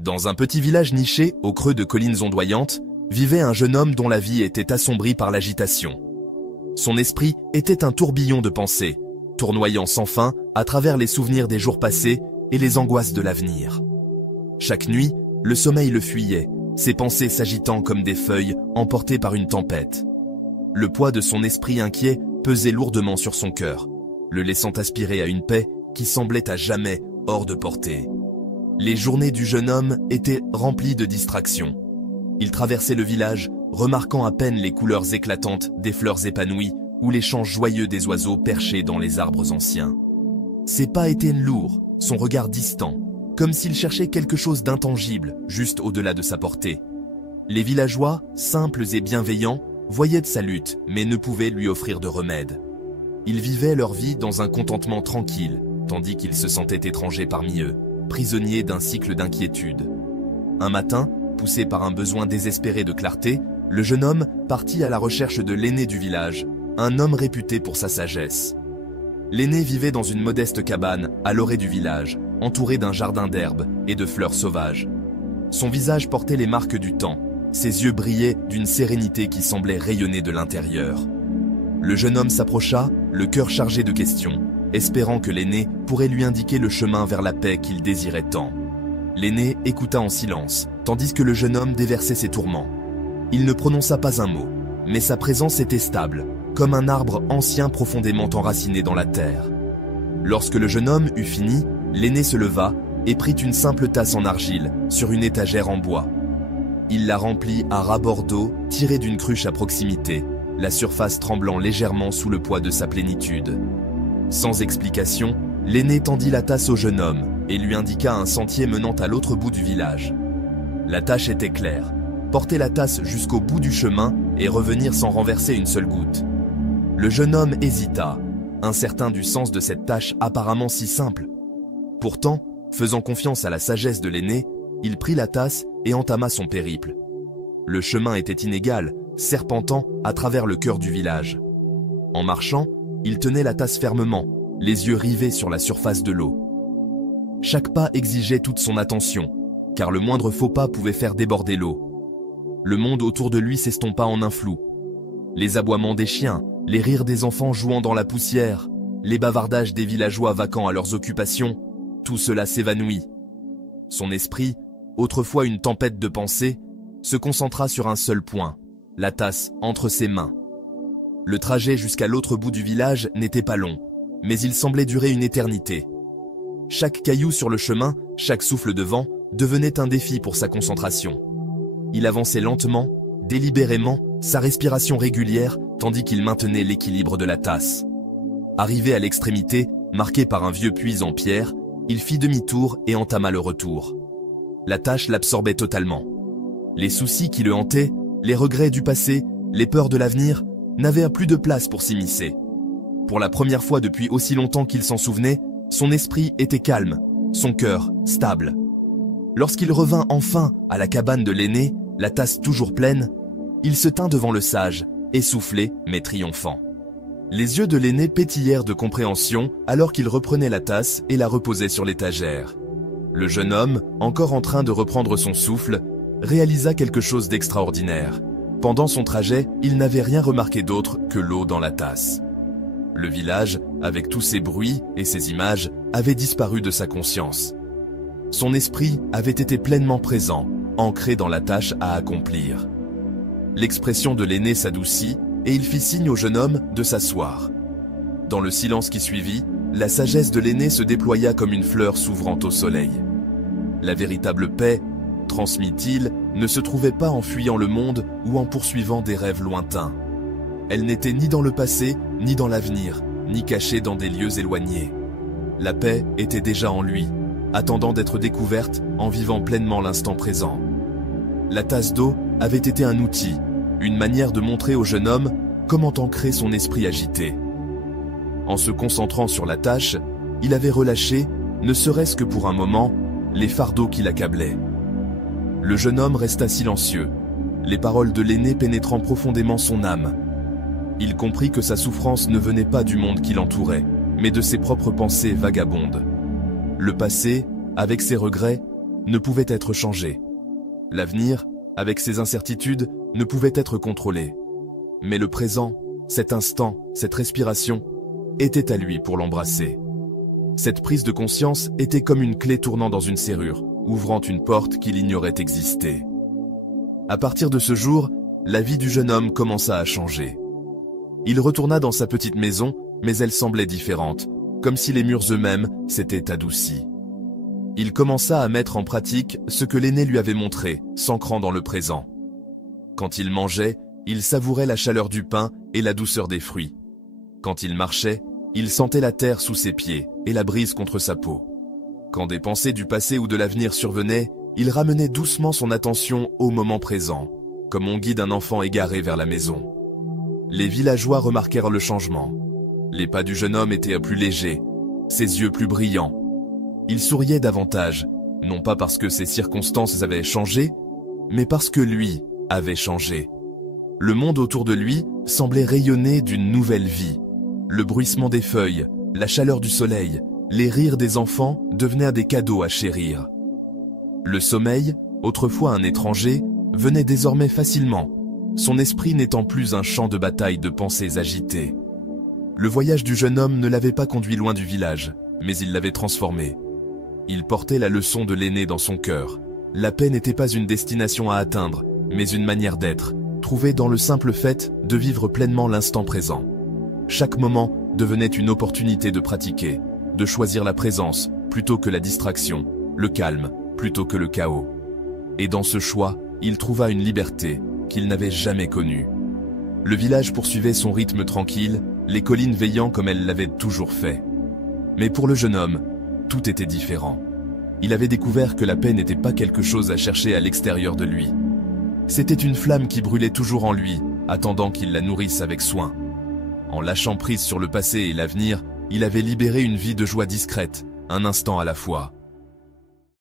Dans un petit village niché au creux de collines ondoyantes, vivait un jeune homme dont la vie était assombrie par l'agitation. Son esprit était un tourbillon de pensées, tournoyant sans fin à travers les souvenirs des jours passés et les angoisses de l'avenir. Chaque nuit, le sommeil le fuyait, ses pensées s'agitant comme des feuilles emportées par une tempête. Le poids de son esprit inquiet pesait lourdement sur son cœur, le laissant aspirer à une paix qui semblait à jamais hors de portée. Les journées du jeune homme étaient remplies de distractions. Il traversait le village, remarquant à peine les couleurs éclatantes des fleurs épanouies ou les chants joyeux des oiseaux perchés dans les arbres anciens. Ses pas étaient lourds, son regard distant, comme s'il cherchait quelque chose d'intangible, juste au-delà de sa portée. Les villageois, simples et bienveillants, voyaient de sa lutte, mais ne pouvaient lui offrir de remède. Ils vivaient leur vie dans un contentement tranquille, tandis qu'il se sentait étranger parmi eux, prisonnier d'un cycle d'inquiétude. Un matin, poussé par un besoin désespéré de clarté, le jeune homme partit à la recherche de l'aîné du village, un homme réputé pour sa sagesse. L'aîné vivait dans une modeste cabane à l'orée du village, entouré d'un jardin d'herbes et de fleurs sauvages. Son visage portait les marques du temps, ses yeux brillaient d'une sérénité qui semblait rayonner de l'intérieur. Le jeune homme s'approcha, le cœur chargé de questions, espérant que l'aîné pourrait lui indiquer le chemin vers la paix qu'il désirait tant. L'aîné écouta en silence, tandis que le jeune homme déversait ses tourments. Il ne prononça pas un mot, mais sa présence était stable, comme un arbre ancien profondément enraciné dans la terre. Lorsque le jeune homme eut fini, l'aîné se leva et prit une simple tasse en argile sur une étagère en bois. Il la remplit à ras-bord d'eau tirée d'une cruche à proximité, la surface tremblant légèrement sous le poids de sa plénitude. Sans explication, l'aîné tendit la tasse au jeune homme et lui indiqua un sentier menant à l'autre bout du village. La tâche était claire, porter la tasse jusqu'au bout du chemin et revenir sans renverser une seule goutte. Le jeune homme hésita, incertain du sens de cette tâche apparemment si simple. Pourtant, faisant confiance à la sagesse de l'aîné, il prit la tasse et entama son périple. Le chemin était inégal, serpentant à travers le cœur du village. En marchant, il tenait la tasse fermement, les yeux rivés sur la surface de l'eau. Chaque pas exigeait toute son attention, car le moindre faux pas pouvait faire déborder l'eau. Le monde autour de lui s'estompa en un flou. Les aboiements des chiens, les rires des enfants jouant dans la poussière, les bavardages des villageois vaquant à leurs occupations, tout cela s'évanouit. Son esprit, autrefois une tempête de pensées, se concentra sur un seul point, la tasse entre ses mains. Le trajet jusqu'à l'autre bout du village n'était pas long, mais il semblait durer une éternité. Chaque caillou sur le chemin, chaque souffle de vent, devenait un défi pour sa concentration. Il avançait lentement, délibérément, sa respiration régulière, tandis qu'il maintenait l'équilibre de la tasse. Arrivé à l'extrémité, marqué par un vieux puits en pierre, il fit demi-tour et entama le retour. La tâche l'absorbait totalement. Les soucis qui le hantaient, les regrets du passé, les peurs de l'avenir, n'avaient plus de place pour s'immiscer. Pour la première fois depuis aussi longtemps qu'il s'en souvenait, son esprit était calme, son cœur stable. Lorsqu'il revint enfin à la cabane de l'aîné, la tasse toujours pleine, il se tint devant le sage, essoufflé mais triomphant. Les yeux de l'aîné pétillèrent de compréhension alors qu'il reprenait la tasse et la reposait sur l'étagère. Le jeune homme, encore en train de reprendre son souffle, réalisa quelque chose d'extraordinaire. Pendant son trajet, il n'avait rien remarqué d'autre que l'eau dans la tasse. Le village, avec tous ses bruits et ses images, avait disparu de sa conscience. Son esprit avait été pleinement présent, ancré dans la tâche à accomplir. L'expression de l'aîné s'adoucit et il fit signe au jeune homme de s'asseoir. Dans le silence qui suivit, la sagesse de l'aîné se déploya comme une fleur s'ouvrant au soleil. La véritable paix, transmit-il, ne se trouvait pas en fuyant le monde ou en poursuivant des rêves lointains. Elle n'était ni dans le passé, ni dans l'avenir, ni cachée dans des lieux éloignés. La paix était déjà en lui, attendant d'être découverte en vivant pleinement l'instant présent. La tasse d'eau avait été un outil, une manière de montrer au jeune homme comment ancrer son esprit agité. En se concentrant sur la tâche, il avait relâché, ne serait-ce que pour un moment, les fardeaux qui l'accablaient. Le jeune homme resta silencieux, les paroles de l'aîné pénétrant profondément son âme. Il comprit que sa souffrance ne venait pas du monde qui l'entourait, mais de ses propres pensées vagabondes. Le passé, avec ses regrets, ne pouvait être changé. L'avenir, avec ses incertitudes, ne pouvait être contrôlé. Mais le présent, cet instant, cette respiration, était à lui pour l'embrasser. Cette prise de conscience était comme une clé tournant dans une serrure, ouvrant une porte qu'il ignorait exister. À partir de ce jour, la vie du jeune homme commença à changer. Il retourna dans sa petite maison, mais elle semblait différente, comme si les murs eux-mêmes s'étaient adoucis. Il commença à mettre en pratique ce que l'aîné lui avait montré, s'ancrant dans le présent. Quand il mangeait, il savourait la chaleur du pain et la douceur des fruits. Quand il marchait, il sentait la terre sous ses pieds et la brise contre sa peau. Quand des pensées du passé ou de l'avenir survenaient, il ramenait doucement son attention au moment présent, comme on guide un enfant égaré vers la maison. Les villageois remarquèrent le changement. Les pas du jeune homme étaient plus légers, ses yeux plus brillants. Il souriait davantage, non pas parce que ses circonstances avaient changé, mais parce que lui avait changé. Le monde autour de lui semblait rayonner d'une nouvelle vie. Le bruissement des feuilles, la chaleur du soleil, les rires des enfants devenaient des cadeaux à chérir. Le sommeil, autrefois un étranger, venait désormais facilement, son esprit n'étant plus un champ de bataille de pensées agitées. Le voyage du jeune homme ne l'avait pas conduit loin du village, mais il l'avait transformé. Il portait la leçon de l'aîné dans son cœur. La paix n'était pas une destination à atteindre, mais une manière d'être, trouvée dans le simple fait de vivre pleinement l'instant présent. Chaque moment devenait une opportunité de pratiquer, de choisir la présence plutôt que la distraction, le calme plutôt que le chaos. Et dans ce choix, il trouva une liberté qu'il n'avait jamais connue. Le village poursuivait son rythme tranquille, les collines veillant comme elles l'avaient toujours fait. Mais pour le jeune homme, tout était différent. Il avait découvert que la paix n'était pas quelque chose à chercher à l'extérieur de lui. C'était une flamme qui brûlait toujours en lui, attendant qu'il la nourrisse avec soin. En lâchant prise sur le passé et l'avenir, il avait libéré une vie de joie discrète, un instant à la fois.